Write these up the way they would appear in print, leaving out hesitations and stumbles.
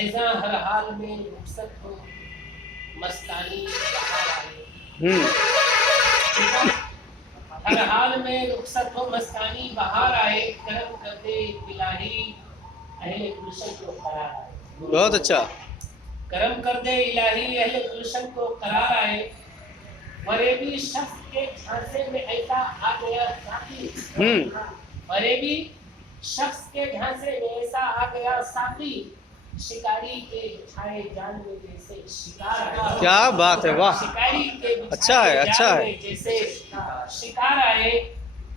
ऐसा हर हाल में रुखसत हो मस्तानी बहार आए। हर हाल में रुखसत हो मस्तानी बहार आए, करम कर दे इलाही अहले गुलशन को करार आए। बहुत अच्छा। करम कर दे इलाही अहले गुलशन को करार आए। फरेबी शख्स के झांसे में ऐसा आ गया साथी, फरेबी शख्स के झांसे में ऐसा आ गया साथी, शिकारी के बिछाए जाल में जैसे शिकार आए। क्या बात है, वाह, शिकारी के अच्छा है, बिछाए अच्छा जाल है। में जैसे शिकार आए।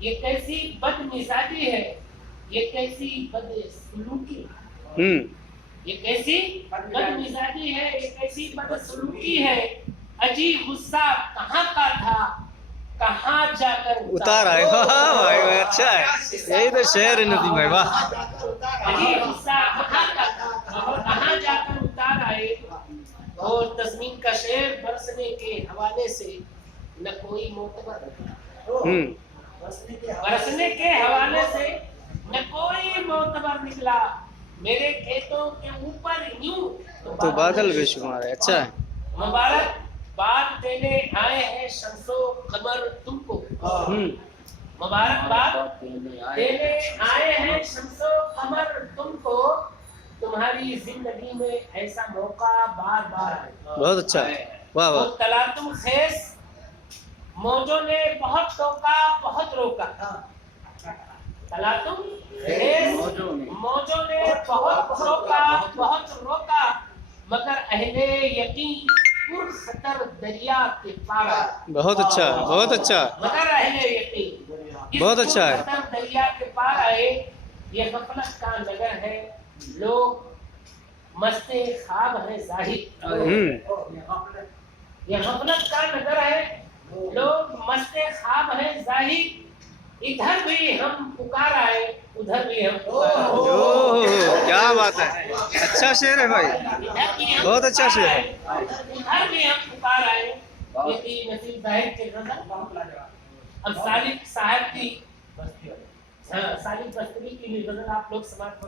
ये कैसी बदमिजाजी है, ये कैसी बदसलूकी, ये कैसी बदमिजाजी है, ये कैसी बदसलूकी है। अजी गुस्सा कहाँ का था, कहाँ जाकर उतार आए। वाह भाई, अच्छा है, यही तो शेर है नदीम भाई, वाह। अजी गुस्सा कहाँ का था और कहाँ जाकर उतार आए। और तस्मीन का शेर, बरसने के हवाले से न कोई मोतबर, बरसने के हवाले से न कोई मोतबर निकला, मेरे खेतों के ऊपर यूं तो बादल बेशुमार है, अच्छा है। मुबारक बात देने आए हैं शम्सो कमर तुमको, मुबारकबाद देने आए हैं शम्सो कमर तुमको, तुम्हारी जिंदगी में ऐसा मौका बार बार आए। बहुत अच्छा, वाह वाह। तलातुम खेस मौजों ने बहुत टोका बहुत रोका, तलातुम खेस मौजों ने बहुत टोका बहुत रोका, मगर अहले यकीन खतर दरिया के पार आए। बहुत अच्छा, बहुत अच्छा, मगर अहले यकीन बहुत अच्छा है। खतर दरिया के पार आए। ये गफलत का नगर है, लोग मस्ते ख्वाब है जाहिर, ये गफलत का नगर है, लोग मस्ते ख्वाब है जाहिर, इधर भी हम पुकार आए उधर भी हम पुकार आए। ओह क्या बात है, अच्छा शेर है भाई, बहुत अच्छा शेर है। उधर भी हम पुकार आए। ये थी नसीब साहिब के गजल। अब सालिक साहब की, सालिक बस्तरी की भी गजल आप लोग समाप्त